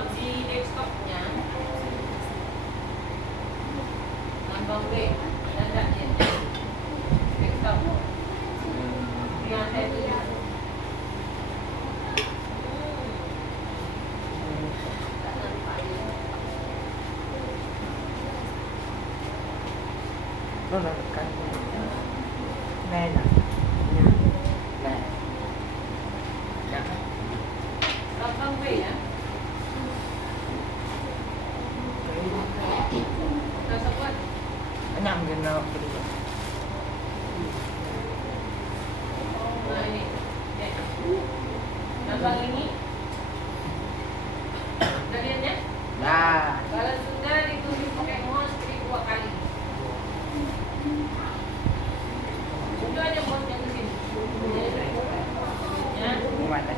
Kalau di desktopnya, lambang B, ada nggak dia? Desktop. Yang saya tulis. Tak nampak dia. Nó là cái này nè. Nè. Nè. Lambang B ya. Tersebut. Nhầm cái nó Nah ini. Lambang ini. Udah lihatnya? Nah. Kalau sudah ditulis pakai mouse klik 2 kali. Itu aja mouse-nya ke sini. Ya. Gimana?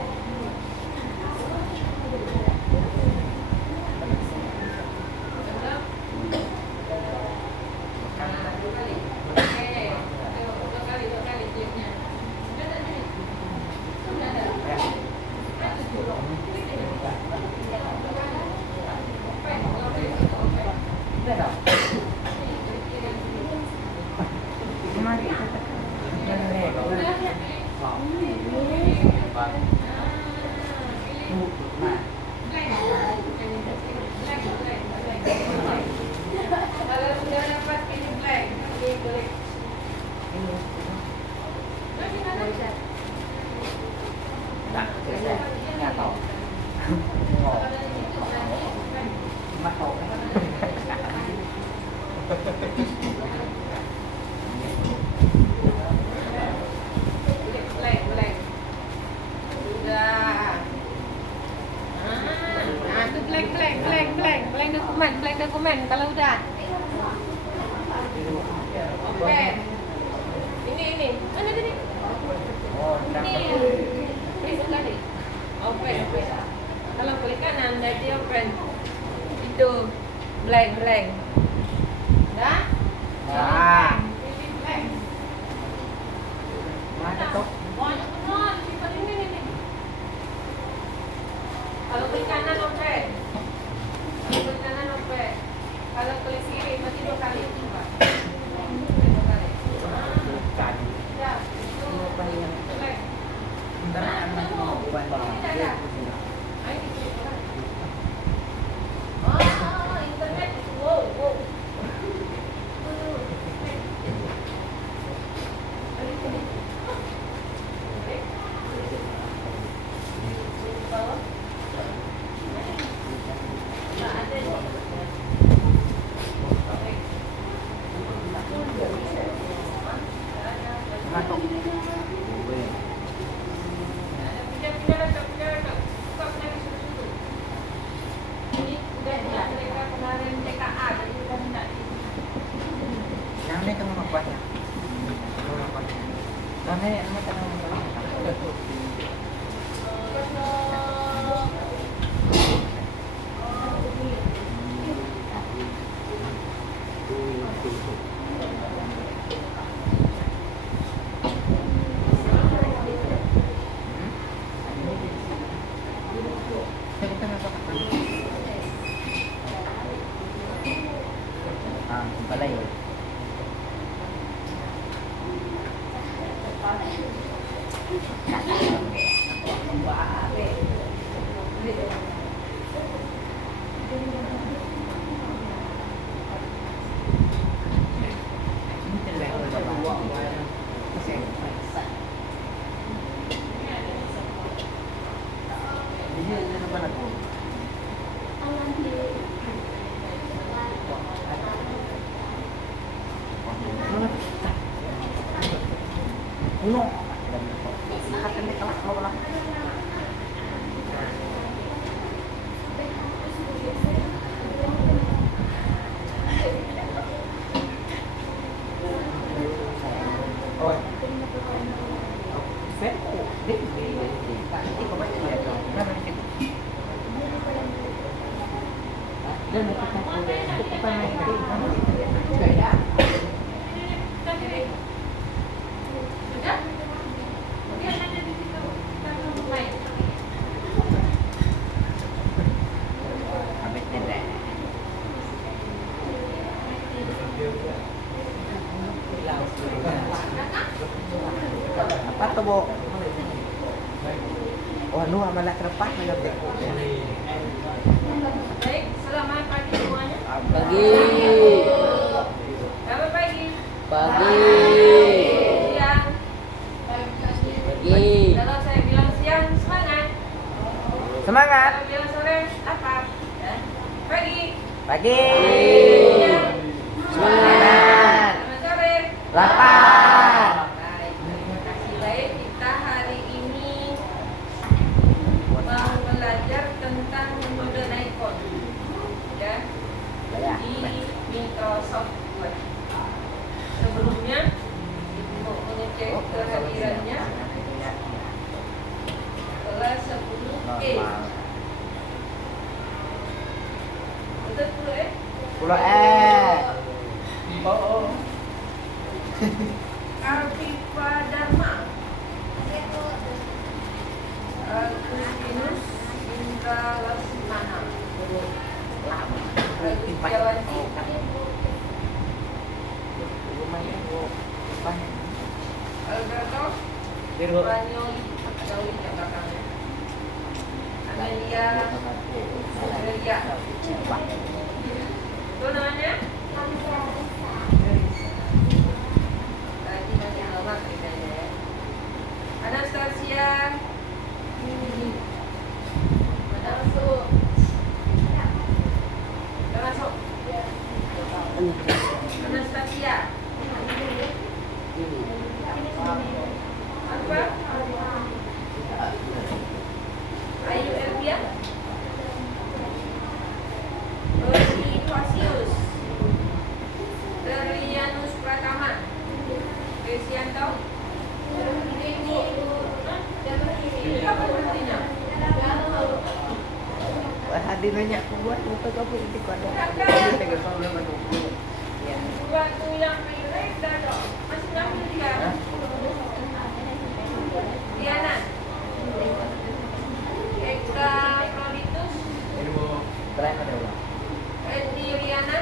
Kalau sudah dapat ini blank, ini boleh. Nah, selesai. Nggak tahu. Nggak tahu. Blank. Sudah. Nah, itu blank dokumen kalau udah. Oke. Ini. Mana tadi? Oh, Ini. Klik sekali. Open. Kalau klik kanan nanti open. Itu blank. Dah? Nah. Pilih blank. Mana tuh? Banyak benar sifat ini. Kalau klik kanan open. Kalau klik kiri berarti 2 kali. Coba. 2 kali. Cari. Ya. Itu blank. Ntar anak mau buat Tidak. Internet. Wow. Masuk. Pindah laptop. Buka lagi sudah. Ini udah ya, mereka kemarin TKA jadi udah minta di. Yang ini kamu mau buatnya? Yang ini kamu mau buatnya? Kita masuk apa? Ah, balai. Ini terbaik. Masih. Ini apa lagi? Uno. Akan di kelas mau lah. Oh. Set. Ini kau baca dia tu. Nama dia. Dan kita kita main game. Sudah. Sudah? Kemudian ada di situ. Kita main. Wah, nu amalah terlepas malam deh. Baik, selamat pagi semuanya. Pagi. Selamat pagi. Pagi. Siang. Pagi. Kalau saya bilang siang, semangat. Semangat. Kalau bilang sore, apa? Pagi. Pagi. Siang. Semangat. Selamat sore. Lapar. Baik, terima kasih. Baik, kita hari ini mau belajar tentang modern icon, ya, Ya. di Microsoft Word. Sebelumnya, Ibu mau mengecek kehadirannya kelas 10E. Normal. Betul 10E? Pulau Oh. Arvifa Dharma, Agustinus Indra Lesmana, Agus Jawanti, Alberto Banyoli, jauh di belakangnya, Amelia Aurelia, itu namanya? Tadi masih lama ceritanya ya. Anastasia, mana masuk? Udah masuk. Anastasia, apa? Ayu Elvia, Rosi Fasius, Derlianus Pratama, Desianto, apa artinya? Hadir banyak buat untuk kamu itu kode. Kita kalau menunggu. Ya. Waktu yang beda dong, masih ngambil dia. Diana, Eka Proditus, Terakhir ada ulang. Edi Riana,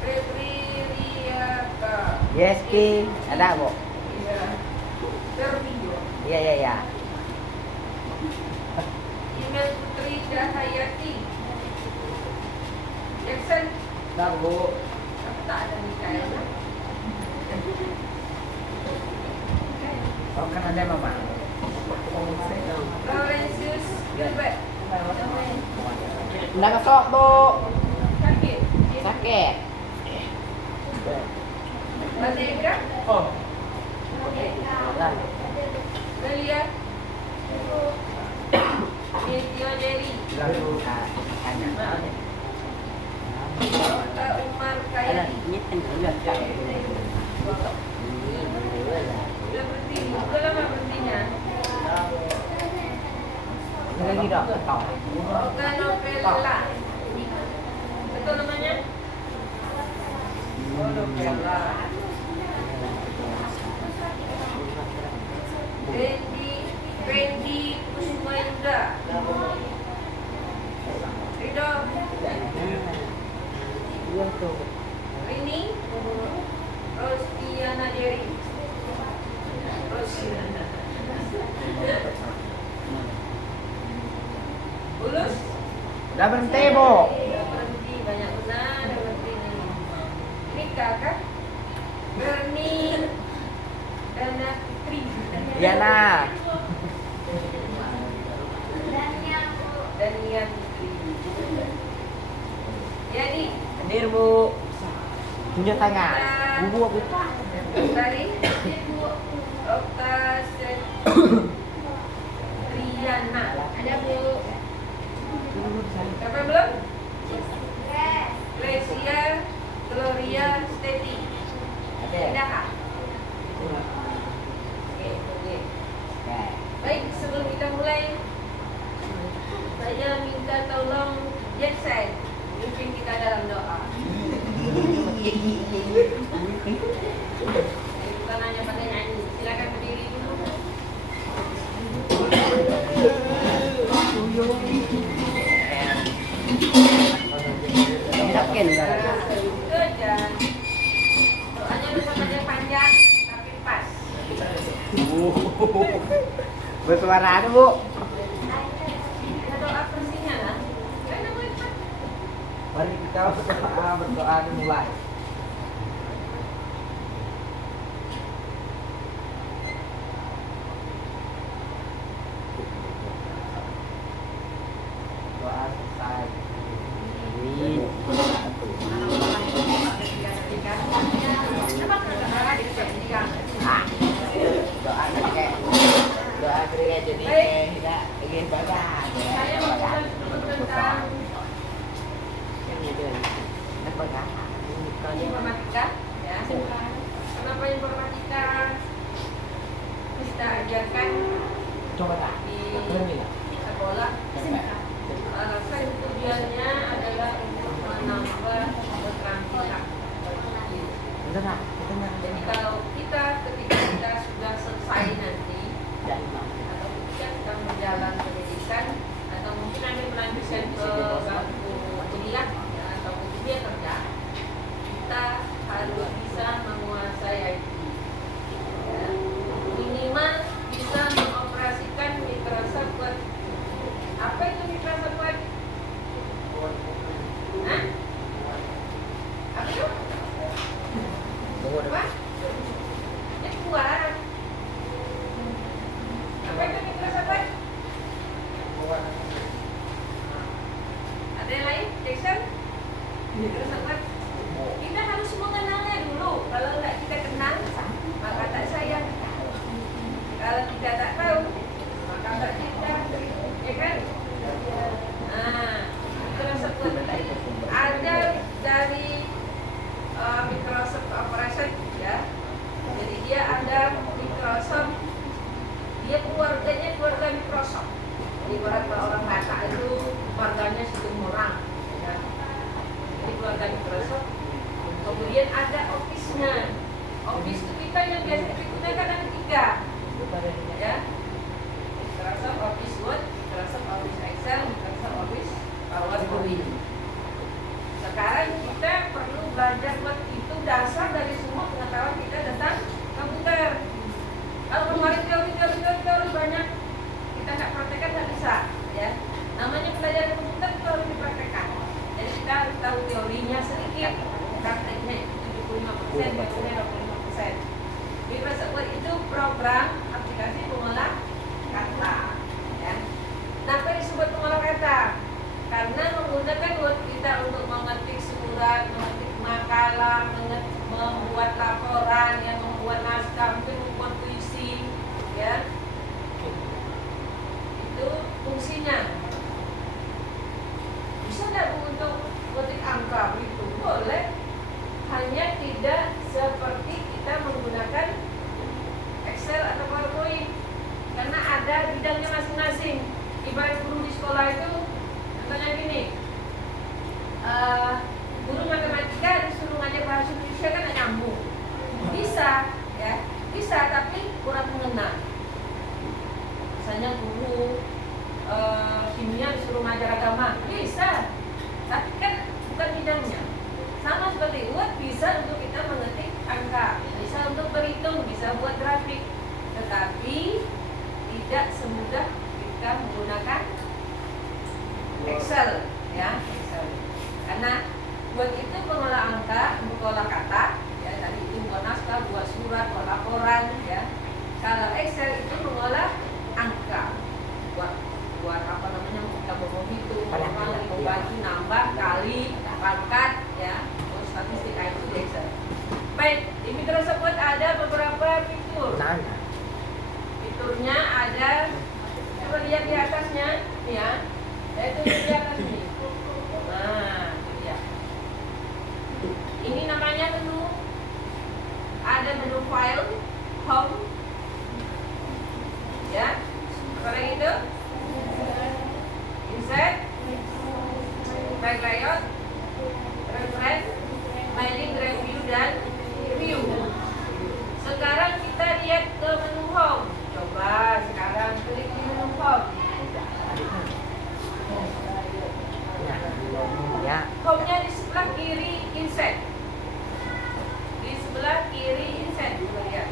Febri Riaka, Yes, Ki. Ada, Bu? Tervideo, Iya, iya, iya. Email Putri Dahayati, Jackson, Tahu, Bu. apa tak ada Mikael? Oh, kan ada Mama. Laurentius Gilbert, Nggak masuk, Bu. sakit, Sakit. Banegra, Oh. Nah, Melia, Metio Jerry, lalu tanya. Umar Kayani. Udah berhenti, udah lama berhentinya. Lagi dong, tahu. Olga Novella, betul namanya? Oh, Novella. Randy Kusmaindra, Rido, Iya tuh. Rini, Rostiana Jerry, Ulus, Udah berhenti, Bu. udah berhenti, banyak benar, udah berhenti nih. Ini kakak, Bernie, Dana Fitri, Iya, nah. Dania Fitri. Yani, Hadir, Bu. Tunjuk tangan. Bu, Bu. Tari, Okta Riana. Ada Bu. Siapa yang belum? Gracia, Gloria, Steti. Ada kak? Oke. Baik, sebelum kita mulai, saya minta tolong Jackson pimpin kita dalam doa. Bukan hanya pada nyanyi. Silakan berdiri dulu. Yakin enggak? Kerja. Doanya bisa panjang-panjang tapi pas. Bersuara Bu. Ada doa persingnya lah. Kan aku ikut. Mari kita berdoa mulai. Doa selesai. Amin. Doa kakek. Doa beri jadi tidak ingin badan. Saya mau bilang tentang informatika, ya. Kenapa informatika kita ajarkan Coba tak. di sekolah? Alasan tujuannya adalah untuk menambah keterampilan. Betul tak? Jadi kalau kita ketika kita sudah selesai nanti atau ketika sedang berjalan pendidikan atau mungkin nanti melanjutkan ke bangku kuliah ya, atau ke dunia kerja, kita harus bisa menguasai IT. Ya. Minimal bisa mengoperasikan Microsoft Word. Apa itu Microsoft Word? Hah? Apa itu? Apa? Ini buat. Apa itu Microsoft Word? Ada yang lain? Jackson? Microsoft Word? Kita harus mengenalnya dulu. Kalau nggak kita kenal, maka tak sayang. Kalau kita tak tahu, maka tak cinta. Ya kan? Nah, Microsoft Word ada dari Microsoft Corporation, ya. Jadi dia ada Microsoft, dia keluarganya keluarga Microsoft. Ibarat kalau orang Batak itu keluarganya sejumlah orang, ya. Jadi keluarga Microsoft. Kemudian ada Office-nya. Office itu kita yang biasa digunakan ada 3, ya. Microsoft Office Word, Microsoft Office Excel, Microsoft Office PowerPoint. Sekarang kita perlu belajar Word, itu dasar dari semua pengetahuan kita tentang komputer. Kalau kemarin teori banyak, kita nggak praktekkan nggak bisa, ya. Namanya belajar komputer itu harus dipraktekkan. Jadi kita harus tahu teorinya sedikit, prakteknya 75%, teorinya 25%. Microsoft Word itu program aplikasi pengolah kata, ya. Kenapa disebut pengolah kata? Karena menggunakan Word kita untuk mengetik surat, mengetik makalah, membuat laporan, yang membuat naskah, mungkin membuat puisi, ya. Itu fungsinya. Bisa nggak untuk mengetik angka itu? Boleh. Hanya tidak seperti kita menggunakan Excel atau PowerPoint, karena ada bidangnya masing-masing. Ibarat guru di sekolah itu, contohnya gini, guru matematika disuruh ngajar bahasa Indonesia kan nggak nyambung. Bisa, ya, bisa, tapi kurang mengenal. Misalnya guru kimia disuruh ngajar agama, bisa, tapi kan bukan bidangnya. Sama seperti Word, bisa untuk kita mengetik angka, bisa untuk berhitung, bisa buat grafik, tetapi tidak semudah kita menggunakan Excel, ya, Excel. Karena Word itu mengolah angka, mengolah kata, ya, tadi itu buat naskah, buat surat, buat laporan, ya. Kalau Excel itu mengolah angka, buat apa namanya, kita menghitung, bagi, nambah, kali, pangkat, ya, statistik itu di Excel. Baik, di Microsoft Word ada beberapa fitur. Fiturnya ada, coba lihat di atasnya, ya, yaitu di atas ini. Nah, itu dia. Ini namanya menu. Ada menu file, home, ya. Apa lagi itu? Insert, back layout, reference, mailing, review, dan view. Sekarang kita lihat ke menu home. Coba sekarang klik di menu home. Ya. Home-nya di sebelah kiri insert. Di sebelah kiri insert, coba lihat.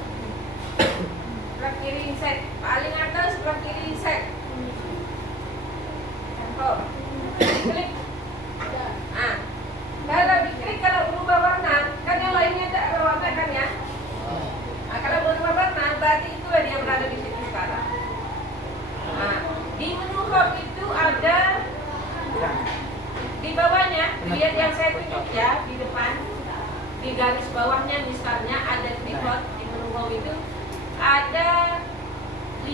lihat yang saya tunjuk ya di depan, di garis bawahnya misalnya ada clipboard di menu home itu ada 5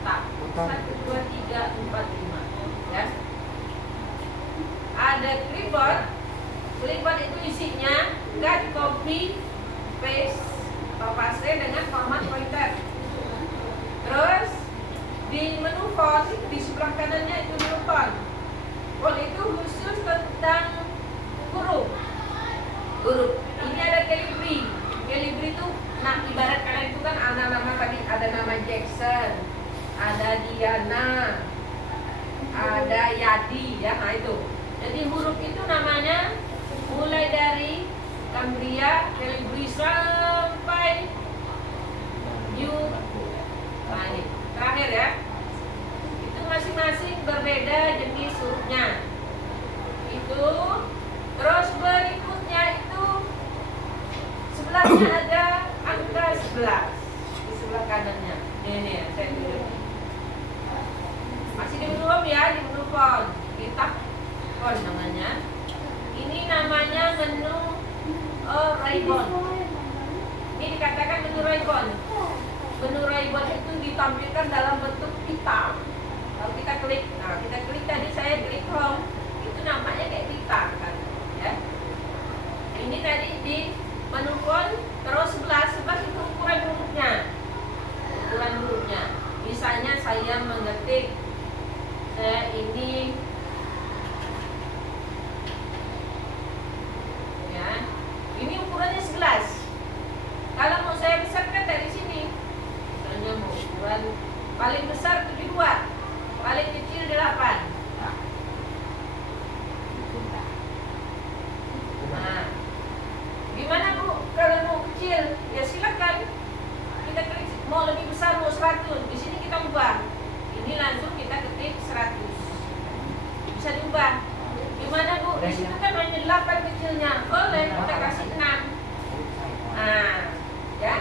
tab, 1, 2, 3, 4, 5 ya. Ada clipboard itu isinya cut, copy, paste atau paste dengan format pointer. Terus di menu font di sebelah kanannya itu menu font. Font itu khusus tentang huruf. Ini ada calibri. Calibri itu, nah ibarat kalian itu kan ada nama tadi, ada nama Jackson, ada Diana, ada Yadi ya, nah itu. Jadi huruf itu namanya mulai dari Cambria, calibri sampai U. Nah ini terakhir ya. Itu masing-masing berbeda jenis hurufnya. Itu terus berikutnya itu sebelahnya ada angka 11 di sebelah kanannya. Ini ya, saya tunjuk. Masih di menu home ya, di menu font. Kita font namanya. Ini namanya menu ribbon. Ini dikatakan menu ribbon. Menu ribbon itu ditampilkan dalam bentuk pita. Kalau kita klik, nah kita klik tadi saya klik home, itu nampaknya kayak pita kan, ya. Ini tadi di menu font, terus sebelah itu ukuran hurufnya. Ukuran hurufnya. Misalnya saya mengetik ini ya. Ini ukurannya 11. Kalau mau saya besarkan dari sini, misalnya mau ukuran paling besar 72, paling kecil 8. Nah, gimana Bu? Kalau mau kecil, ya silakan. Kita klik mau lebih besar, mau 100. Di sini kita ubah. Ini langsung kita ketik 100. Bisa diubah. Gimana Bu? Di situ kan hanya 8 kecilnya. Boleh kita kasih 6. Nah, ya.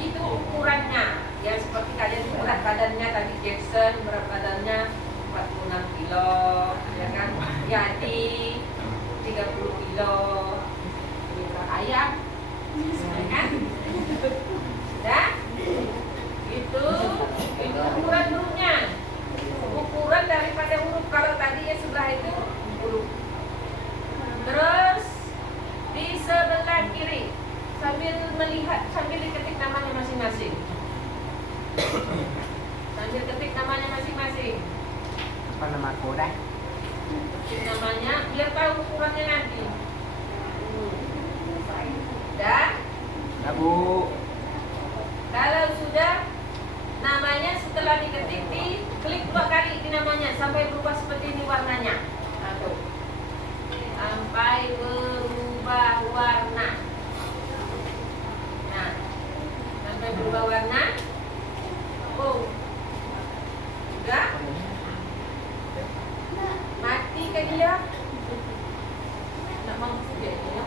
Itu ukurannya. Ya seperti kalian berat badannya tadi Jackson, berat badannya 46 kilo, ya kan? Jadi 30 kilo. Ayam, ya kan? Ya, itu ukuran hurufnya. Ukuran daripada huruf kalau tadi ya sebelah itu huruf. Terus di sebelah kiri sambil melihat, sambil diketik namanya masing-masing. Sambil ketik namanya masing-masing. Apa nama aku dah? Ketik namanya biar tahu ukurannya nanti. Dan Ya Bu. kalau sudah namanya setelah diketik klik 2 kali di namanya sampai berubah seperti ini warnanya. Satu. Sampai berubah warna. Nah, sampai berubah warna. Oh. Sudah? Mati ke dia? Nak mau dia ya?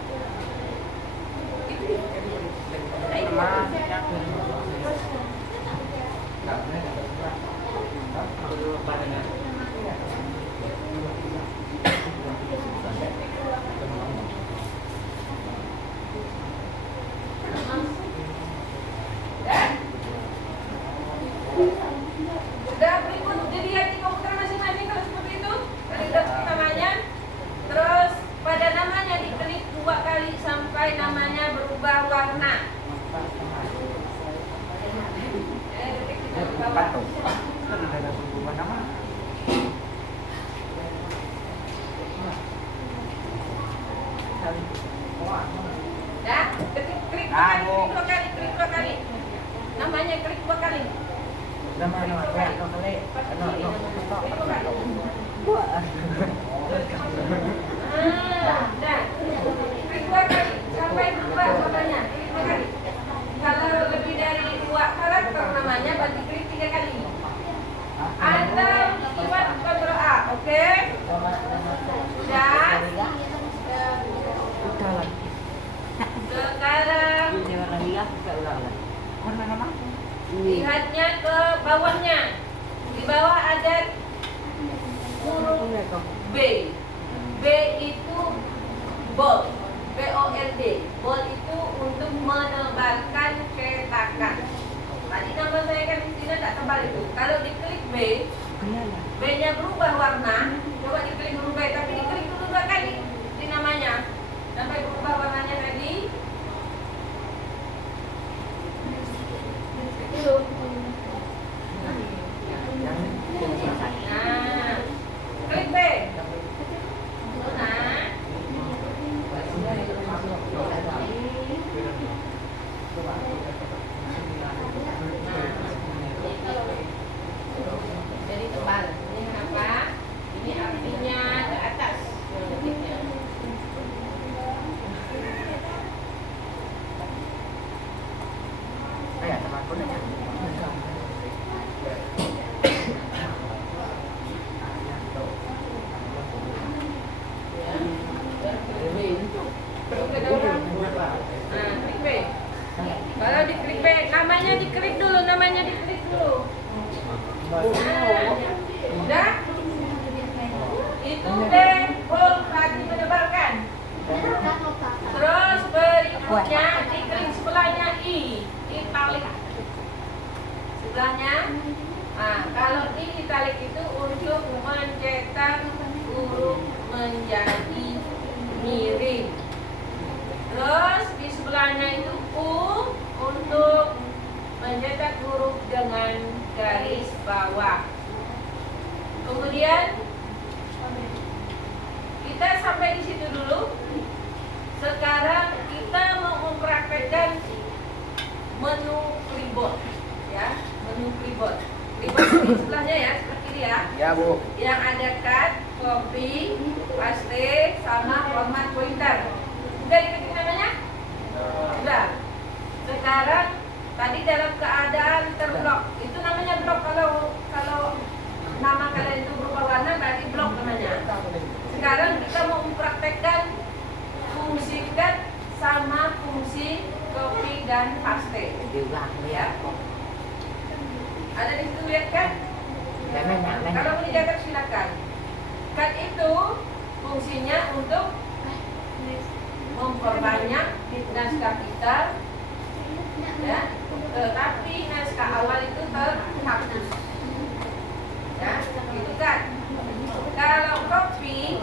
Sudah berikut dilihat di komputer masing-masing kalau seperti itu. Tadi dapat namanya. Terus pada namanya diklik 2 kali sampai namanya berubah warna. Ya, klik 2 kali, klik 2 kali. Namanya klik 2 kali. Nama kali. Nah, klik 2 kali sampai berubah namanya. Klik 2 kali. Kalau lebih dari 2 karakter namanya, berarti klik 3 kali. Atau lewat Ctrl A, oke? Sudah. Sekarang lihatnya ke bawahnya. Di bawah ada huruf B. B itu bold, BOLD. Bold itu untuk menebalkan cetakan. Tadi nama saya kan tidak tebal itu. Kalau diklik B, B-nya berubah warna. Coba diklik dulu B, tapi diklik dulu 2 kali di namanya sampai berubah warnanya tadi. Itu. Nah, klik B. Nah. Jadi tebal. Ini apa? Ini artinya ke atas. Kayak temanku nanya. Nah, klik B. Kalau diklik B, namanya diklik dulu, namanya diklik dulu. Nah, udah? Itu B, bold berarti menebalkan. Terus berikutnya diklik sebelahnya I, italic. Sebelahnya, nah kalau I italic itu untuk mencetak huruf menjadi miring. Terus di sebelahnya itu U untuk mencetak huruf dengan garis bawah. Kemudian kita sampai di situ dulu. Sekarang kita mau mempraktekkan menu clipboard, ya, menu clipboard. Clipboard di sebelahnya ya, seperti ini ya. Ya, Bu. Yang ada cut, copy, paste, sama format pointer. Udah diketik namanya? Sudah. Sekarang tadi dalam keadaan terblok. Itu namanya blok kalau nama kalian itu berubah warna berarti blok namanya. Sekarang kita mau mempraktekkan fungsi cut sama fungsi copy dan paste. Diulang Ya. Ada di situ lihat kan? Nanya. Kalau mau dicatat silakan. Cut itu fungsinya untuk memperbanyak naskah kita, ya, tetapi naskah awal itu terhapus, ya, itu kan. Kalau copy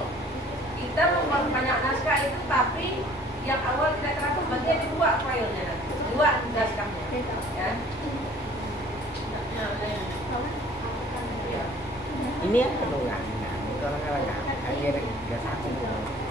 kita memperbanyak naskah itu, tapi yang awal tidak terhapus, berarti ada 2 filenya, 2 naskahnya, ya. Ini yang kedua. Kalau akhir 31.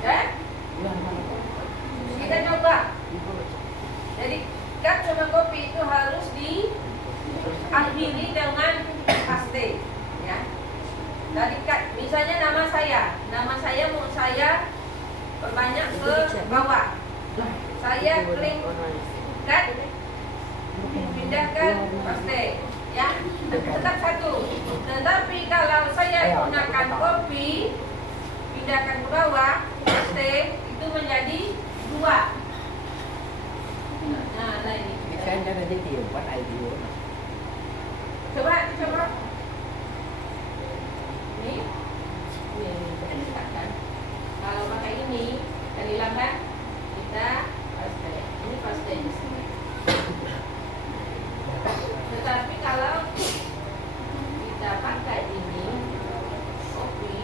Ya? Kita coba. Jadi cut sama copy itu harus diakhiri dengan paste, ya. Dari cut, misalnya nama saya mau saya perbanyak ke bawah. Saya klik cut, pindahkan paste, ya. Tetap satu. Tetapi kalau saya gunakan copy, pindahkan ke bawah, paste, itu menjadi 2. Nah, ini. Bisa jadi dia buat idea. Coba. Ini kita letakkan. Kalau pakai ini, kita hilangkan. Kita paste. Ini paste di sini. Tetapi kalau kita pakai ini, copy,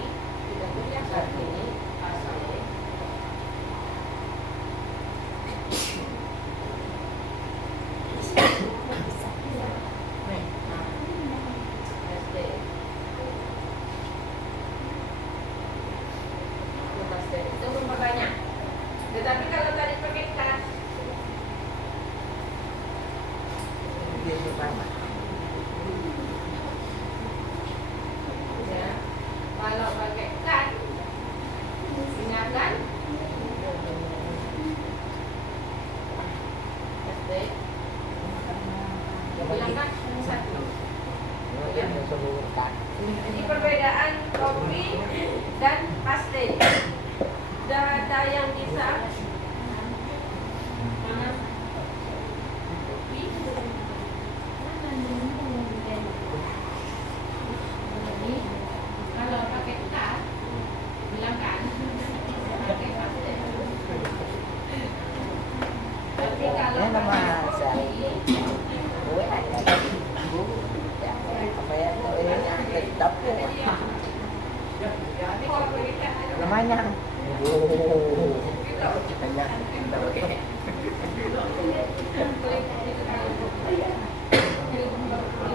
kita pindahkan ini, paste. Itu memperbanyak. Tetapi kalau tadi pakai cut, Dia pertama. ya, kalau pakai cut, ingatkan paste. kat. Jadi perbedaan kopi dan paste. Sudah ada yang bisa mana? Kopi. Kalau pakai cat, bilang kan pakai paste. Tapi kalau Ini nama pakai saya. kopi, Gue ada. Ya, apa ya? Ini tetap. tapi kalau pakai cat Namanya. Oh. Banyak.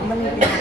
Menipis.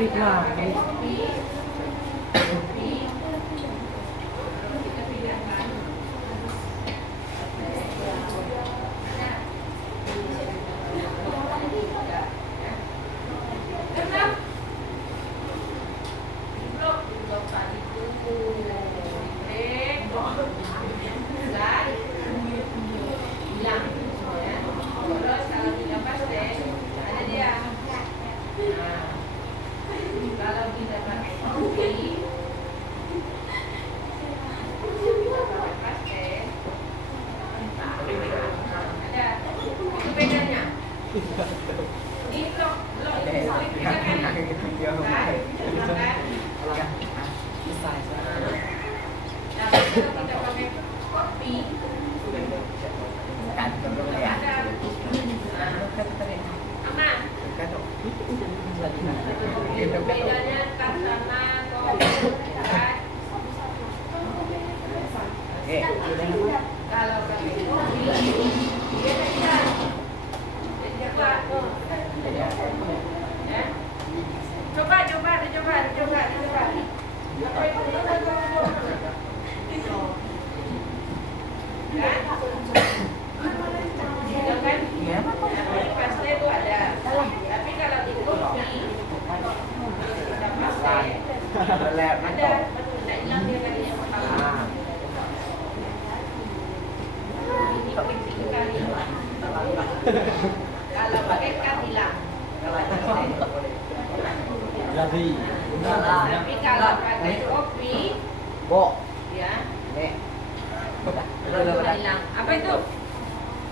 Rip lah. Kalau kita pakai kopi, pakai paste, ada itu bedanya. Ini blok listrik kita kan, Nah, kalau kita pakai kopi, ada aman. Bedanya kan sama kan. Kalau pakai kopi dia kan ya. Coba. Apa itu? Kan? Paste itu ada. Tapi kalau di kopi kita paste ada tidak hilang dia tadi yang pertama. Ini penting kali. Kalau pakai cat hilang. Jadi. Tapi kalau pakai kopi, ya, itu udah hilang. Apa itu?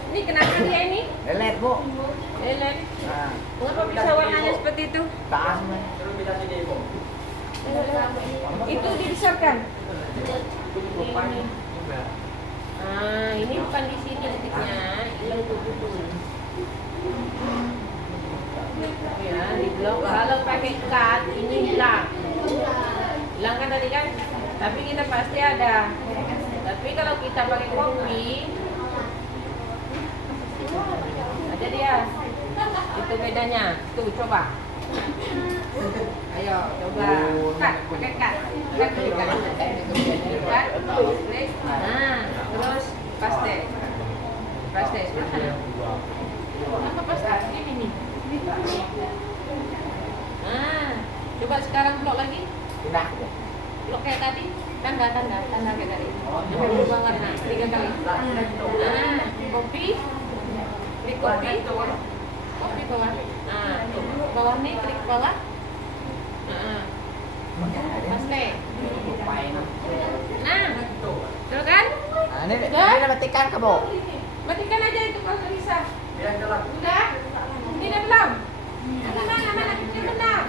Ini kenapa dia ini? Lelet, Bu. Lelet. Nah, Kenapa bisa warnanya seperti itu? tahan. Itu dibesarkan. Ini bukan di sini titiknya, hilang tuh. Ya, di blok. Kalau pakai cat ini hilang. Hilang kan tadi kan? Tapi kita pasti ada. Tapi kalau kita pakai kopi, ada dia. Itu bedanya. Tuh coba. Ayo coba. Cut, pakai cut. Cut dulu kan. Cut. Nah, terus paste. Paste sebelah sana. Apa paste? Ini nih. Nah, coba sekarang blok lagi. Pindah. Blok kayak tadi. Tanda kayak tadi. Sampai berubah warna 3 kali. Nah, kopi. Klik kopi. Kopi bawah. Nah, tuh. Bawah nih, klik bawah. Nah, paste. Nah, tuh kan? Nah, ini matikan ke, Bu. Matikan aja itu kalau nggak bisa. Udah? Ini udah belum? Mana? Ini benar.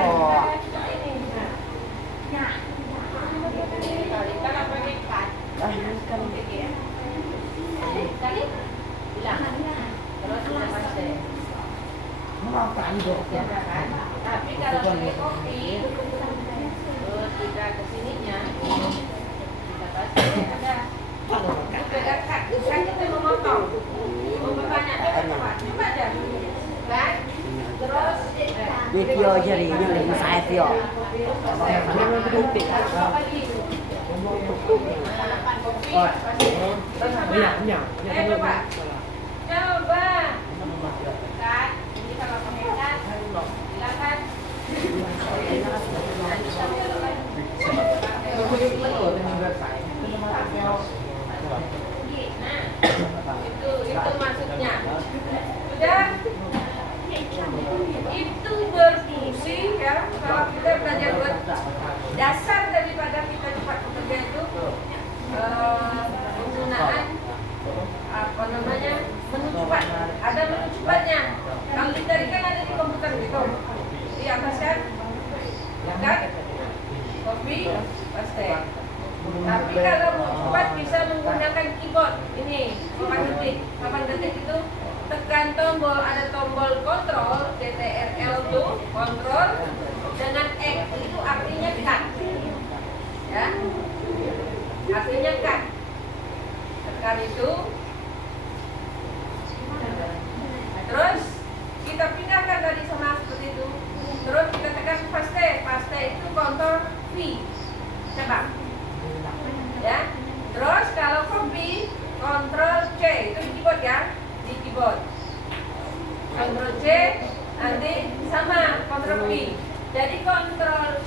Oh. Ini. Kalau pakai cat, Ah, ini kan. Sendok ya. Tapi kalau pakai kopi, terus kita kesininya, kita kasih ada pegang kat kita memotong, bertanya coba aja, kan? Terus Video jadinya lagi saya Tio. Jangan berhenti. Coba, kan? Ini kalau pakai kat, silakan. Nah, itu maksudnya. Sudah. Itu berfungsi ya. Kalau kita belajar buat dasar daripada kita cepat bekerja itu penggunaan apa namanya menu cepat. Ada menu cepatnya. Kalau tadi kan ada di komputer gitu. Di atas kan, kan? Kopi, paste. Tapi kalau mau cepat bisa menggunakan keyboard ini 8 detik itu tekan tombol, ada tombol kontrol CTRL tuh kontrol dengan X itu artinya cut ya, artinya cut, tekan itu terus kita pindahkan tadi sama seperti itu, terus kita tekan paste itu kontrol V coba ya, terus kalau copy kontrol C itu di keyboard ya, di keyboard kontrol C nanti sama kontrol V, jadi kontrol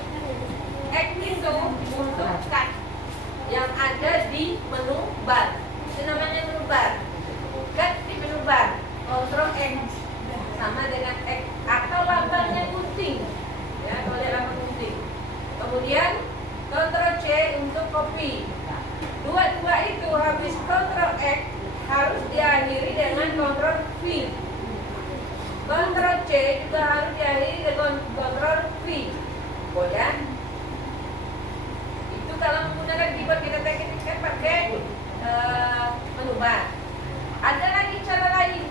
X itu untuk cut yang ada di menu bar, itu namanya menu bar, cut di menu bar, kontrol X sama dengan X atau lambangnya gunting ya, kalau ada lambang gunting, kemudian kontrol C untuk copy. Dua-dua itu habis kontrol X harus diakhiri dengan kontrol V. Kontrol C juga harus diakhiri dengan kontrol V. Ya. Itu kalau menggunakan keyboard kita tekan pakai menu bar. Ada lagi cara lain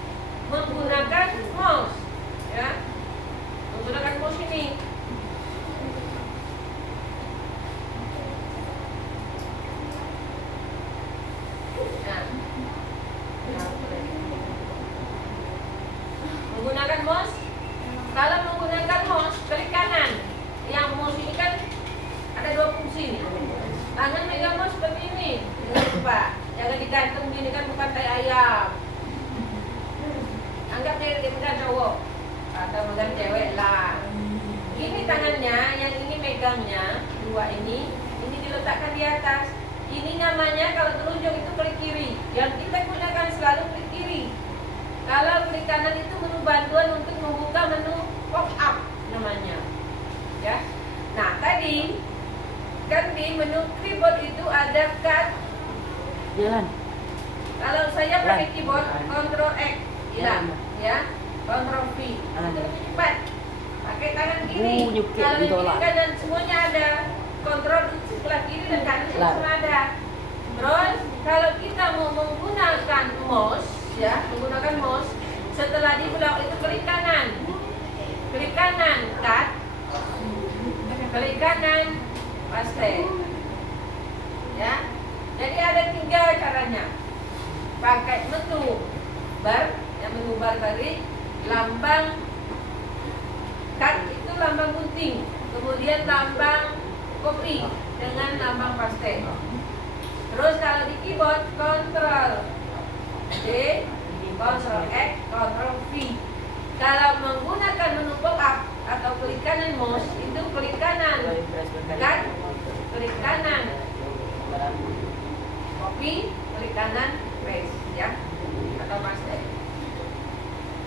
menggunakan mouse. Ya. Menggunakan mouse ini. Menggunakan mouse, kalau menggunakan mouse klik kanan, yang mouse ini kan ada dua fungsi nih. Tangan megang mouse seperti ini, jangan lupa, jangan digantung gini kan, bukan kayak ayam. Anggap dia megang cowok atau megang cewek lah. Ini tangannya, yang ini megangnya dua ini diletakkan di atas. Ini namanya kalau telunjuk itu klik kiri. Yang kita gunakan selalu klik kiri. Kalau klik kanan itu menu bantuan untuk membuka menu pop up namanya. Ya. Nah, tadi kan di menu keyboard itu ada cut. Jalan. Kalau saya pakai keyboard Ctrl X, hilang, ya. Ctrl V. Itu lebih cepat. Pakai tangan kiri. Kalau di kiri kanan semuanya ada. Kontrol sebelah kiri dan kanan semua ada. Terus kalau kita mau menggunakan mouse, ya, menggunakan mouse, setelah di blok itu klik kanan cut, klik kanan paste, ya. Jadi ada 3 caranya. Pakai menu bar, yang menu bar tadi, lambang cut itu lambang gunting, kemudian lambang copy dengan lambang paste. Terus kalau di keyboard Ctrl D, Ctrl X, Ctrl V. Kalau menggunakan menu pop up atau klik kanan mouse itu klik kanan kan, klik kanan copy, klik kanan paste ya, atau paste.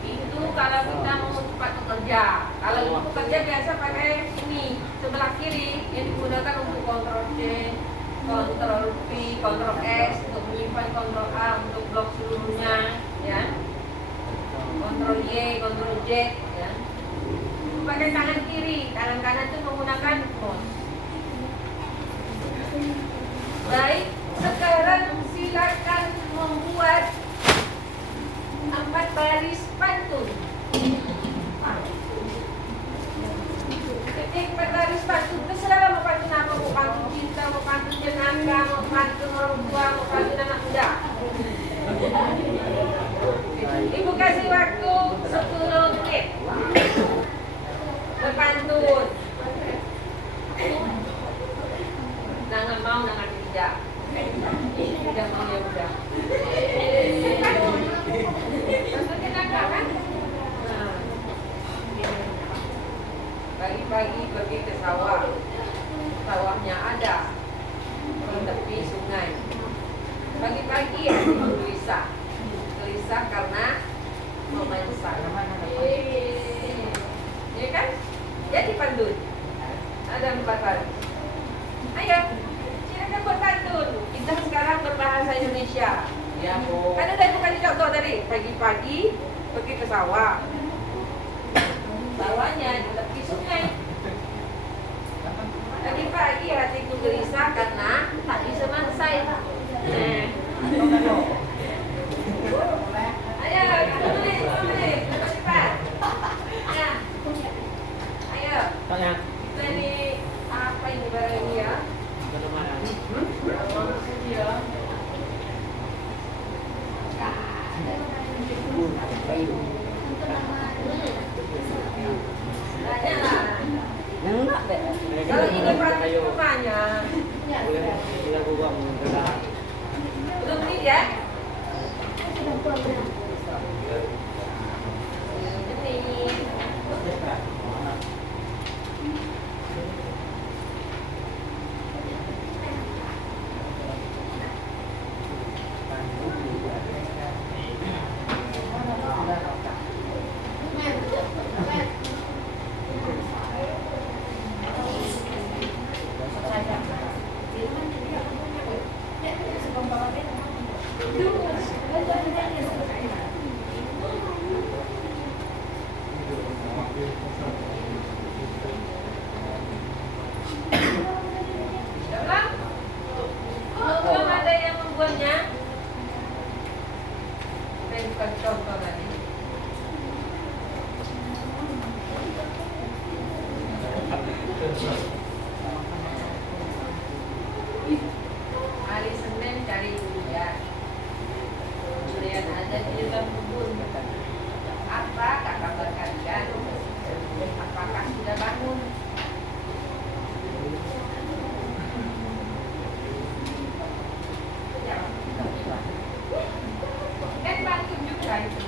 Itu kalau kita mau cepat bekerja. Kalau itu bekerja biasa pakai ini sebelah kiri yang digunakan untuk Ctrl C, Ctrl V, Ctrl S untuk menyimpan, Ctrl A untuk blok seluruhnya, ya. Ctrl Y, Ctrl Z, ya. Pakai tangan kiri, tangan kanan itu menggunakan mouse. Baik, sekarang silakan membuat 4 baris pantun. kakak, mau pantun orang tua, mau pantun anak muda. Ibu kasih waktu 10 menit berpantun. Nangan mau, nangan tidak. Tidak mau ya udah. Pantunnya kakak kan? Nah. Pagi-pagi pergi ke sawah. Sawahnya ada di tepi sungai. Pagi-pagi ya gelisah. Gelisah karena mau main besar. Ya kan? Jadi pantun. Ada 4 hari. Ayo, silakan buat pantun. Kita sekarang berbahasa Indonesia. Iya, Bu. Kan udah bukan contoh tadi. Pagi-pagi pergi ke sawah. Sawahnya di tepi sungai. Pagi-pagi hatiku gelisah karena tak bisa mansai. Ayo, tulis, cepat. Ya. Ayo. Tanya. Kita ini apa ini barang ini ya? Tanya lah. Enggak deh. Kalau ini pantun rumahnya, belum beli ya? Ini. Belum ada yang membuatnya. Saya bukan contoh tadi. Hari Senin cari durian. Durian ada di dalam kebun. Apa kak kabar kalian? Apakah sudah bangun? Kan pantun juga itu.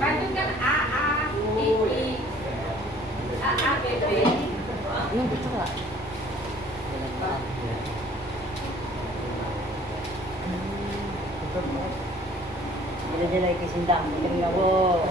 Pantun kan A A I I A A B B. Ini betul lah. Jadi kesindang, mungkin nggak boh.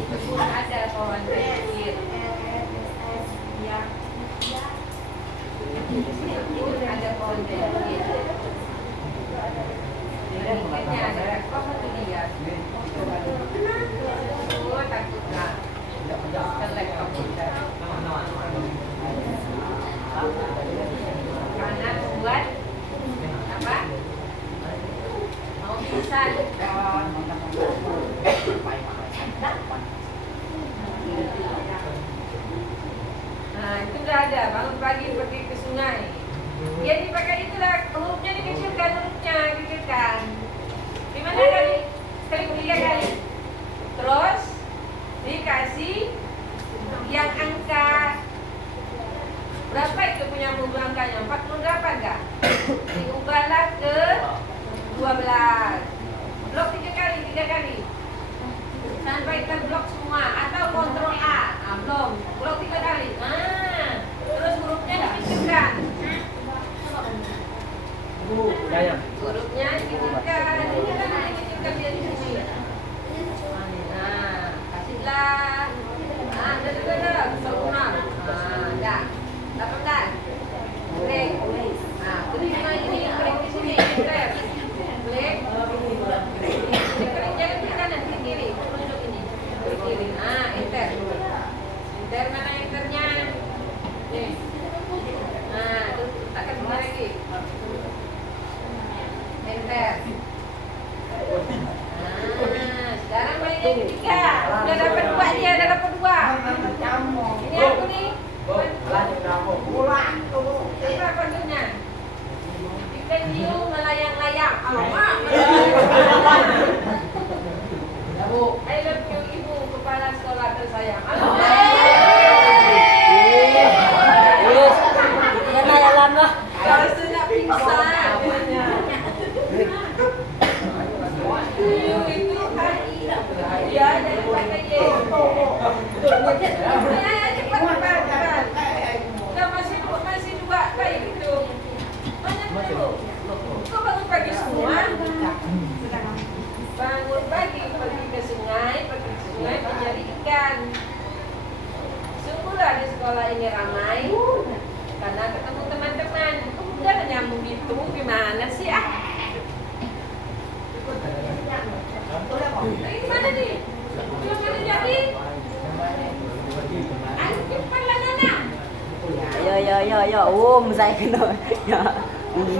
Itu pun ada pohon kecil. Ya. Ada pohon kecil. Dikitnya ada pohon dia. Oh, takutlah. Kelek komputer. Karena buat apa? Mau bisa. Nah, itu udah ada. Bangun pagi pergi ke sungai. Ya dipakai itulah, hurufnya dikecilkan, dikecilkan. Gimana kali? Kali 3 kali. Terus dikasih yang angka berapa itu punya buku angkanya? 48 enggak? Diubahlah ke 12. Blok 3 kali, 3 kali. Sampai terblok semua atau kontrol A. Nah, belum. Blok 3 kali. Nah, terus hurufnya dikecilkan. Hurufnya dikecilkan. Dikecilkan dia di sini. Nah, kasihlah. Nah, dah. Sempurna. Nah, dah. 18. Break. Nah, terima ini break di sini. Break. Break. Break jangan ke kanan, ke kiri. Tunjuk ini. Ke kiri. Nah, enter. Enter mana enternya? Nih. Enter. Nah, sekarang main yang ketiga. Udah dapat 2 dia, udah dapat 2. Ini aku nih. Apa pandunya? Ikan hiu melayang-layang. Alamak. I love you, Ibu Kepala Sekolah tersayang. Alamak. Kalau sudah pingsan. Hiu itu hari. Ya, dari pakai ye. Ya, cepat. Udah masih 2 kayak gitu. Banyak dulu. Kok bangun pagi semua? Bangun pagi pergi ke sungai mencari ikan. Sungguhlah di sekolah ini ramai karena ketemu teman-teman. Udah nyambung gitu, gimana sih ah? Lagi mana nih? Belum ada jadi? Ayo cepat lah Nana. Ya, saya kena. Ya. Buah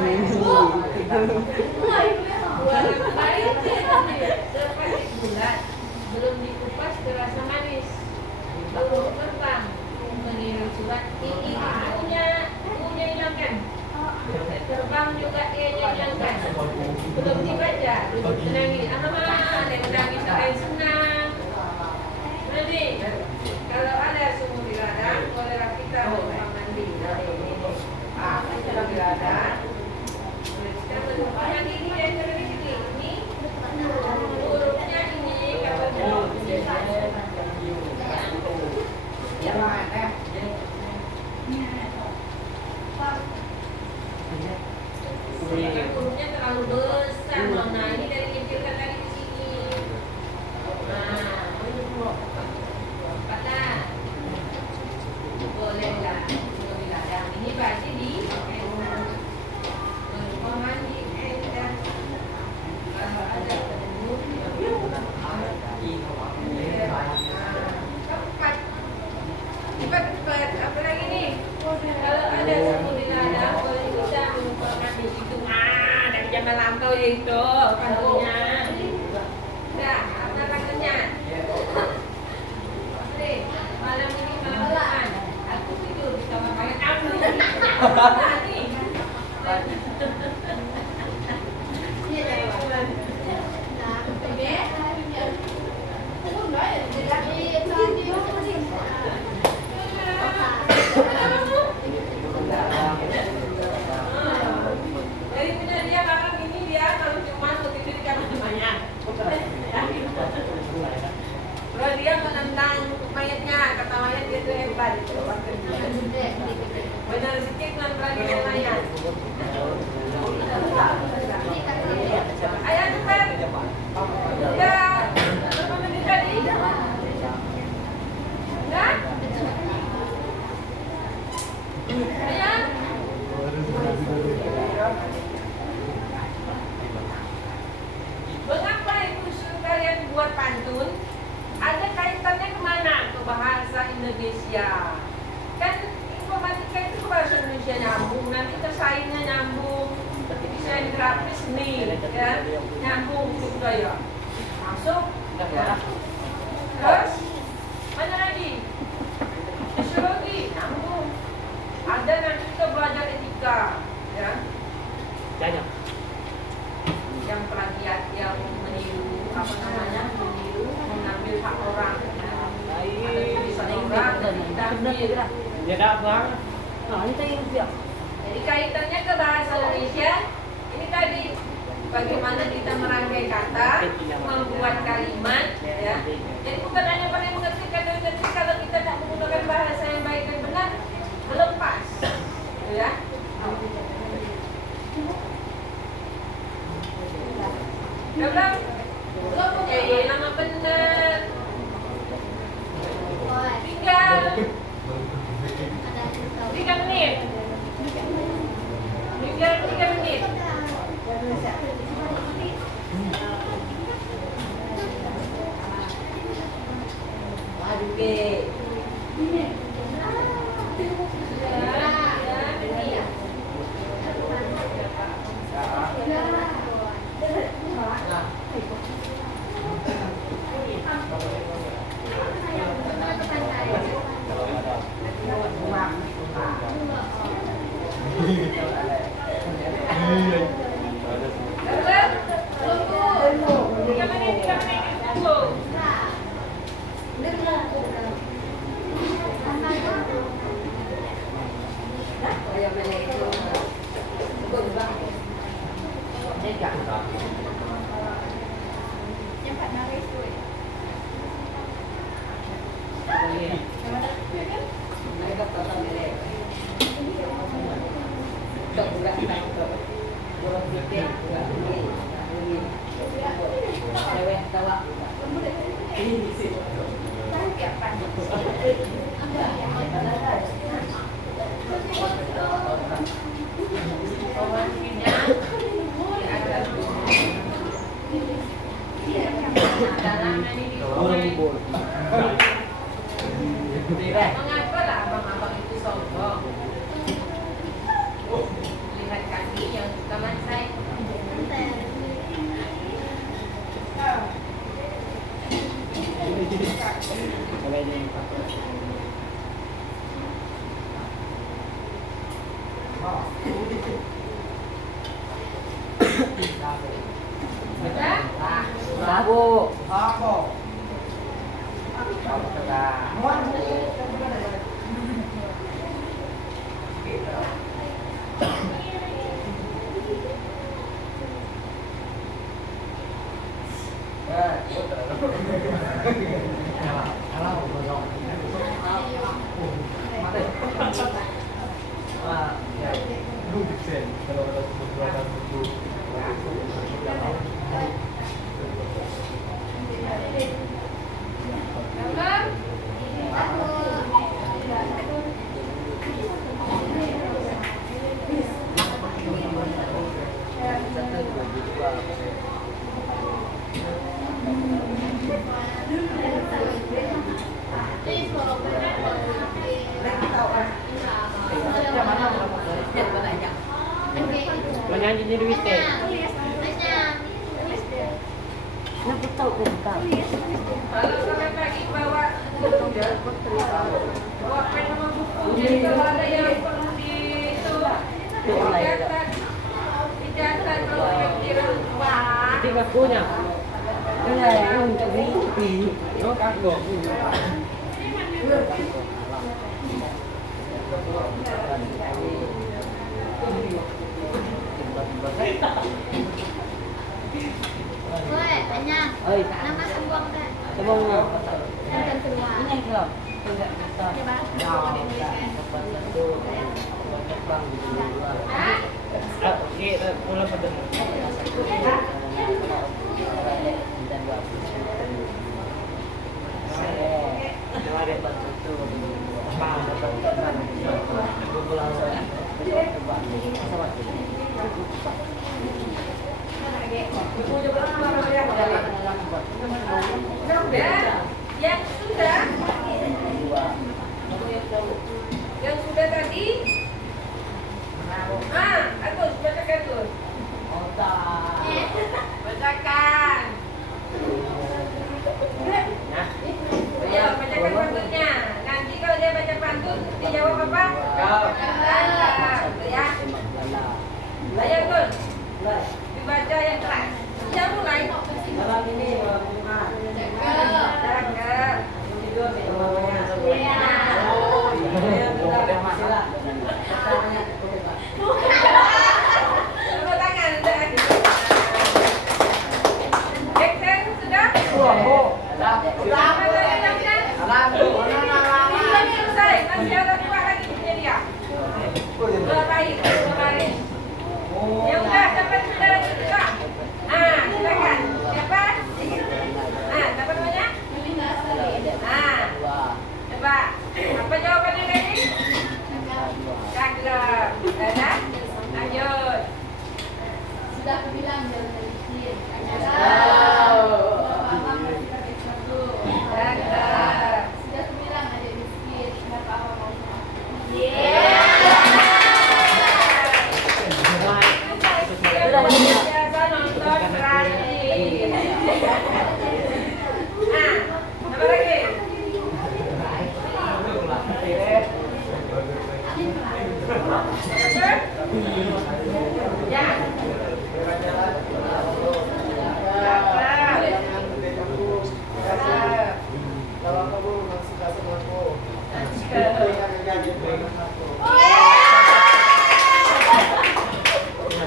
lain seperti bulat, belum dikupas terasa manis, belum terbang meniru surat I-nya hilangkan, terbang juga E-nya hilangkan, belum dibaca, belum menangis, ada yang menangis ada yang senang. Nanti kalau ada sumur di ladang, bolehlah kita mandi. Kalau di ladang, yang ini dan ini hurufnya ini kalau hurufnya terlalu besar, nah ini dari kecilkan dari sini. Nah, kata bolehlah ini berarti di mandi dan kalau ada cepat apa lagi nih? Kalau ada sumur di ladang boleh kita mandi itu dari zaman lampau ya itu pandunya. Udah, apa pandunya? Malam ini malam depan aku tidur bersama pakai kamu. Dari punya dia kakak ini dia kalau cuma tidur di kamar mayat. Kalau dia menentang mayatnya, kata mayat dia itu hebat. Benar sedikit menentang mayat. Ayah cepat. Ya, berapa menit tadi? Enggak? Ayah? Mengapa ibu suruh kalian buat pantun? Ada kaitannya kemana? Ke bahasa Indonesia. Kan informatika itu ke bahasa Indonesia nyambung, nanti tersaingnya nyambung. Desain grafis nih, ya, nyambung juga ya. Masuk, ya. Terus, mana lagi? Sosiologi, nyambung. Ada nanti kita belajar etika, ya. Yang plagiat, yang meniru, apa namanya, meniru, mengambil hak orang. Ya. Ada tulisan orang, kita ambil. Jadi kaitannya ke bahasa Indonesia. Ini tadi bagaimana kita merangkai kata, membuat kalimat, ya. Jadi bukan hanya pandai mengerti kalau kita tidak menggunakan bahasa yang baik dan benar, belum pas, ya. Belum? Nama benar. Tinggal 3 menit. Tinggal 3 menit. Aduh, Mengapa lah abang-abang itu sombong? Lihat kaki yang teman saya. Sabo. Sabo. Sabo tengah. Menyanyi di Wite. Kenapa tahu kita? Kalau sampai pagi bawa pen sama buku. Jadi kalau ada yang perlu di itu dicatat kalau yang kira wah. Hindi ka punya. Kaya yung tabi. Yo kako. Woi, Anya. Oi, Nama sebuang dah. sabong nga. Yang kedua. Ini yang kelab. Tidak bisa. Coba. Oke, mula pa doon. Yang sudah tadi. Agus, bacakan tuh. Bacakan. Ayo, bacakan pantunnya. Nanti kalau dia baca pantun, dijawab apa? Ya. Ayo, Gus. Dibaca yang keras. Ya, mulai. Malam ini bunga. Cakep. Tidur nih.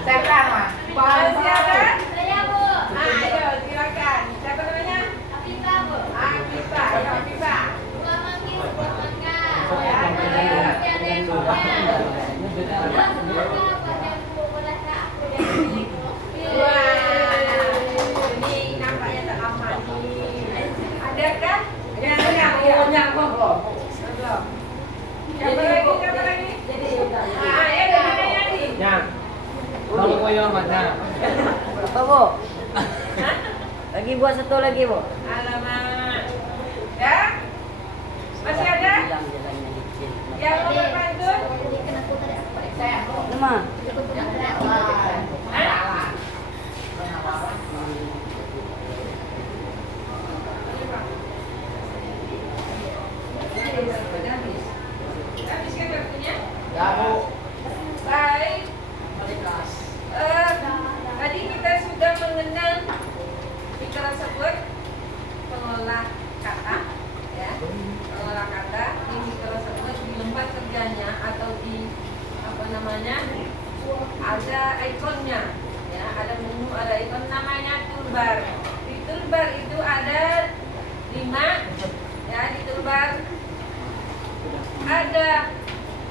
Sekarang mah. Masih ada? Saya Bu. Ayo silakan. Siapa namanya? Afifah Bu. Afifah. Ayo Afifah. Buah manggis, buah mangga. Ya, Ada yang punya. Semuanya pada Bu. Boleh nggak aku yang pilih Bu? Wah, ini nampaknya tak lama nih. Ada kan? Belum. Siapa lagi? Jadi ya udah nih. Yang. Kalau mau yang mana? Apa Bu? Lagi buat satu lagi Bu. Alamak. Ya? Masih ada? Yang mau berpantun? Jadi kena putar ya. Lama. Hah? Habis kan waktunya? Ya Bu. Baik. Tadi kita sudah mengenal bicara sebut pengolah kata, ya. Pengolah kata di bicara sebut di lembar kerjanya atau di apa namanya ada ikonnya, ya. Ada menu, ada ikon namanya toolbar. Di toolbar itu ada 5, ya. Di toolbar ada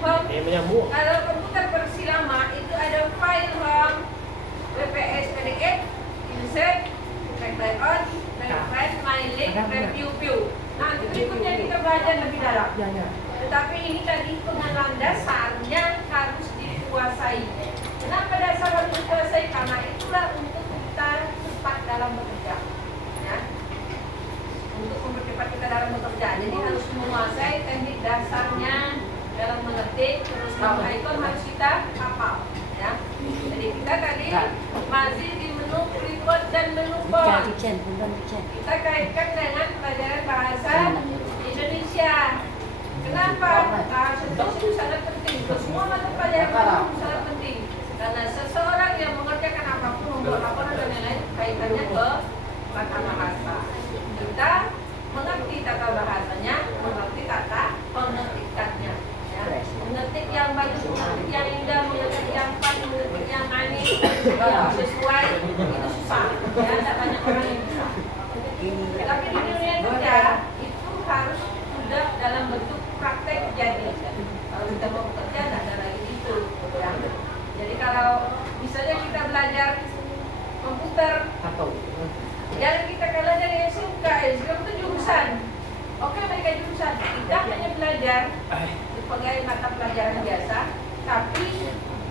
home. Menyambung. Kalau komputer versi lama itu ada file home, WPS PDF, insert, backlight on, backlight, my link, review view. Nanti berikutnya kita belajar lebih dalam. Tetapi ini tadi pengenalan dasarnya harus dikuasai. Kenapa dasar harus dikuasai? Karena itulah untuk kita cepat dalam bekerja. Ya. Untuk mempercepat kita dalam bekerja. Jadi harus menguasai teknik dasarnya dalam mengetik, terus icon harus kita hafal, ya. Jadi kita tadi masih di menu clipboard dan menu font. Kita kaitkan dengan pelajaran bahasa Indonesia. Kenapa? Bahasa Indonesia itu sangat penting. Semua mata pelajaran itu sangat penting. Karena seseorang yang mengerjakan apapun, membuat laporan dan lain-lain kaitannya ke tata bahasa. Kita mengerti tata bahasanya, mengerti tata pengertikannya. Mengetik yang bagus, mengetik yang indah, mengetik yang pas, mengetik yang manis, yang sesuai, itu susah. Ya, tidak banyak orang yang bisa. Tapi di dunia kerja itu harus sudah dalam bentuk praktek jadi. Kalau kita mau bekerja, tidak ada lagi itu. Ya. Jadi kalau misalnya kita belajar komputer, jangan kita kalah dari SMK. SMK itu jurusan. Oke, mereka jurusan. Kita hanya belajar sebagai mata pelajaran biasa, tapi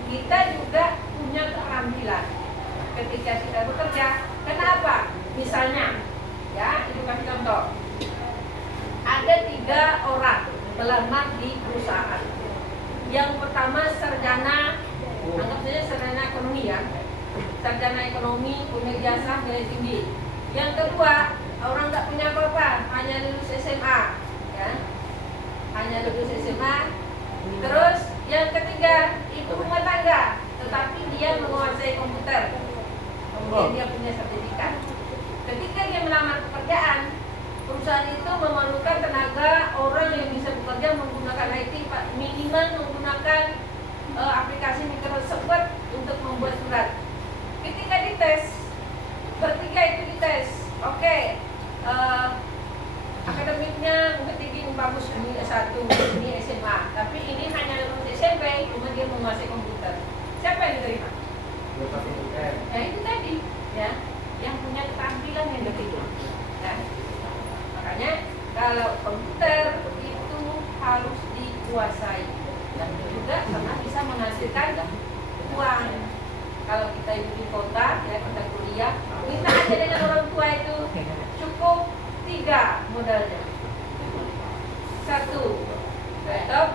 kita juga punya keterampilan ketika kita bekerja. Kenapa? Misalnya, ya, itu kasih contoh. Ada 3 orang melamar di perusahaan. Yang pertama sarjana, anggap saja sarjana ekonomi, ya. Sarjana ekonomi, punya ijazah nilai tinggi. Yang kedua, orang nggak punya apa-apa, hanya lulus SMA, ya. Hanya lulus SMA. Terus yang ketiga, ibu rumah tangga, tetapi dia menguasai komputer. Kemudian dia punya sertifikat. Ketika dia melamar pekerjaan, perusahaan itu memerlukan tenaga orang yang bisa bekerja menggunakan IT, minimal menggunakan aplikasi Microsoft Word untuk membuat surat. Ketika dites, bertiga itu dites. Oke, akademiknya mungkin tinggi, bagus, ini S1, ini SMA, tapi ini hanya lulus SMP, cuma dia menguasai komputer. Siapa yang diterima? Ya itu tadi, ya, yang punya keterampilan yang diterima. Ya. Makanya kalau komputer itu harus dikuasai dan juga karena bisa menghasilkan uang. Kalau kita hidup di kota, ya kita kuliah, minta aja dengan orang tua itu cukup 3 modalnya. 1 laptop,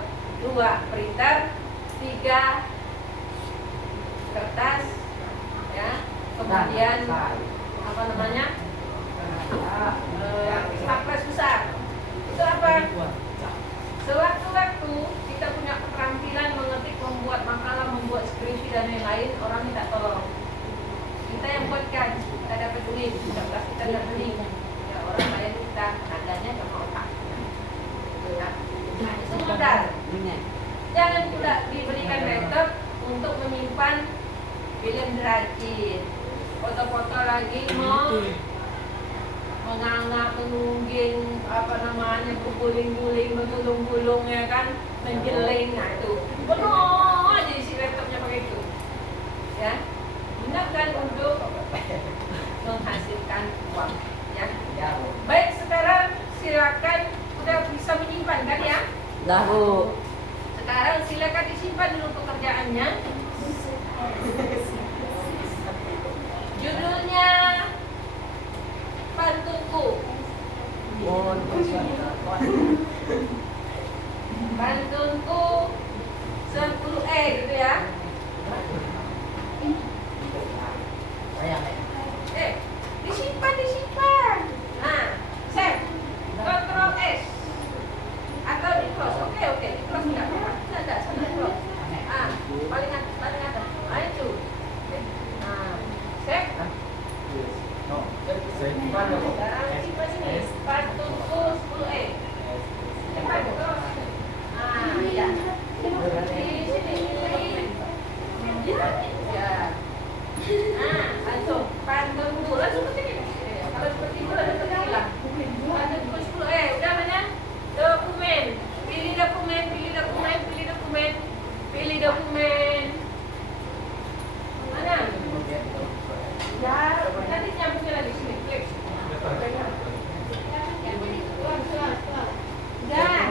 2 printer, 3 kertas, ya. Kemudian apa namanya? Staples besar. Itu apa? Sewaktu-waktu kita punya keterampilan mengetik, membuat makalah, membuat skripsi dan lain-lain, orang minta tolong. Kita yang buatkan, kita dapat duit, kita dapat beli. Ya, orang bayar kita, nadanya sama otak. Nah, itu modal. Jangan pula diberikan laptop untuk menyimpan film drakir. Foto-foto lagi menganga, menungging, apa namanya, berguling-guling, bergulung-gulung ya kan, menjeling, nah itu penuh aja isi laptopnya pakai itu, ya. Gunakan untuk menghasilkan uang, ya. Baik, sekarang silakan udah bisa menyimpan kan ya? Dah Bu. Sekarang silakan disimpan dulu pekerjaannya. Judulnya Pantunku. Pantunku 10E gitu ya. Disimpan. Nah, save. Ctrl S. Atau di close. Oke, di close enggak apa-apa. Enggak, sama di close. Paling atas. Itu. Nah, save. Sekarang simpan sini. Pantunku 10E. Simpan terus. Iya. Di sini. Ya. Langsung pantunku. Langsung ke sini. Kalau seperti itu ada hilang. Pantunku 10E. Udah mana? Dokumen. Pilih dokumen. Mana? Ya, nanti nyambungnya lagi sini. Klik. Udah.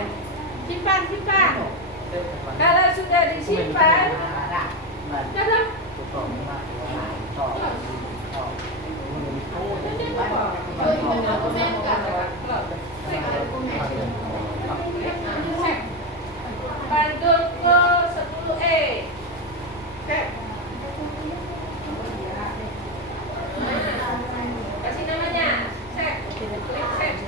Simpan. Kalau sudah disimpan, dadah. Pantunku 10E. Kasih namanya. Klik save.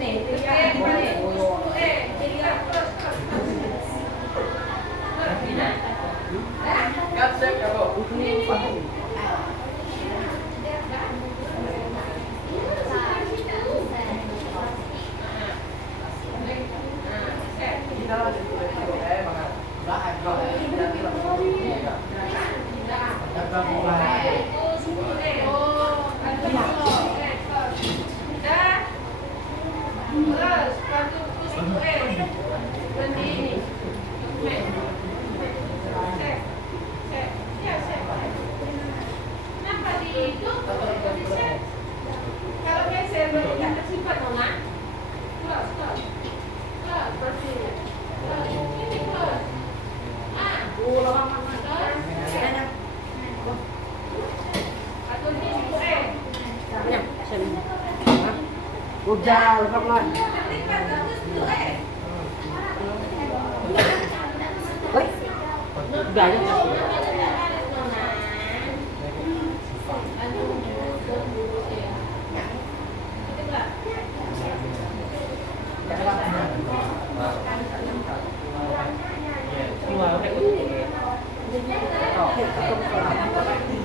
Nih, klik ini. 10E. Jadilah terus. Terus pantunku 10E. Berhenti ini. Kenapa ditutup? Kalau geser berarti tidak tersimpan, Nona. Close. Berarti. Ini close. Pantunku 10E. Udah, kapan? Ketik pantunku 10E. Udah ya.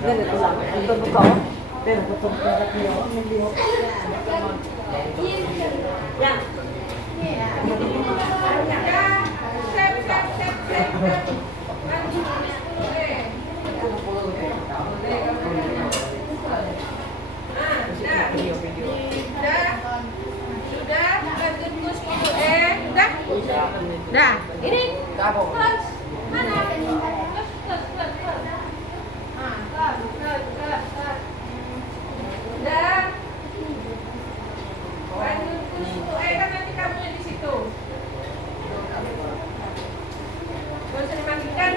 Đây là tôi làm tôi có. Đây là tôi rất nhiều mình liều. Dạ. Sudah, pantunku 10E. Dah. Ini close. Mana? Close. Close. Dah. Pantunku 10E kan nanti kamunya di situ. Gak usah dimandikan.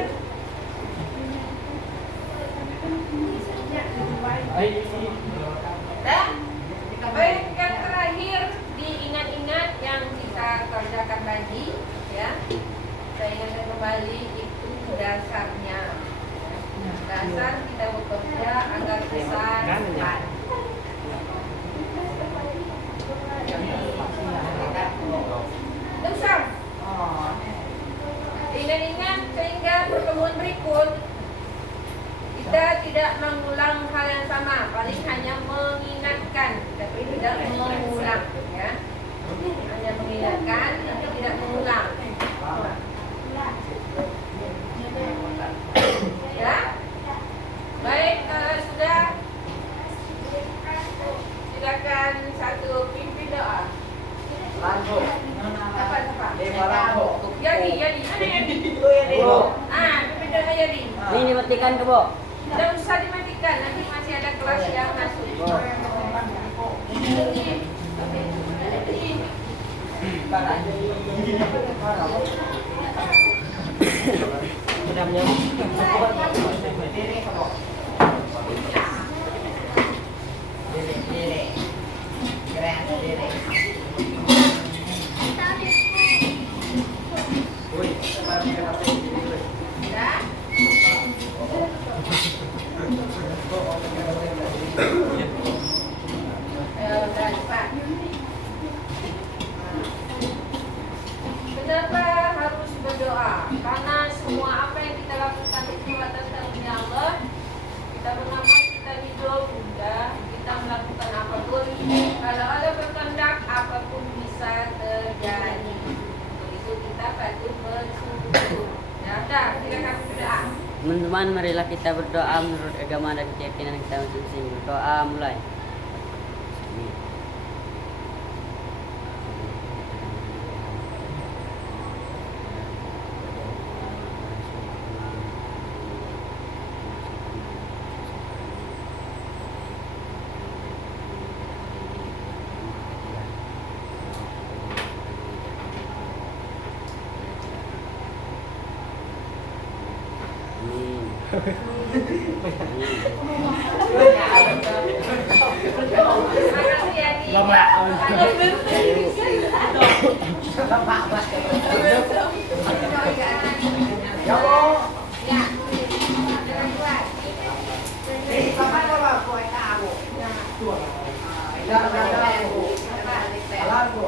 Dah. Baik, yang terakhir diingat-ingat yang kita kerjakan tadi, ya. Saya ingatkan kembali itu dasarnya. Dasar kita bekerja agar besar. Besar. Ingat-ingat sehingga pertemuan berikut kita tidak mengulang hal yang sama, paling hanya mengingatkan, tapi tidak mengulang, ya. Hanya mengingatkan, tapi tidak Lampu. Apa? Lima lampu. Jadi. Mana Yadi? Oh. Beda dengan Yadi. Ini dimatikan ke, Bu? Tidak usah dimatikan, nanti masih ada kelas yang masuk. Ya. Kenapa harus berdoa? Karena semua apa yang kita lakukan itu atas karunia Allah. Kita bernafas, kita hidup, kita melakukan apapun. Kalau Allah berkehendak, apapun bisa terjadi. Untuk itu kita patut bersyukur. Dah, silakan berdoa. Teman-teman, marilah kita berdoa menurut agama dan keyakinan kita masing-masing. Berdoa mulai. Makasih ya, Di. Ya, Bu. Ya. Ya, Bu.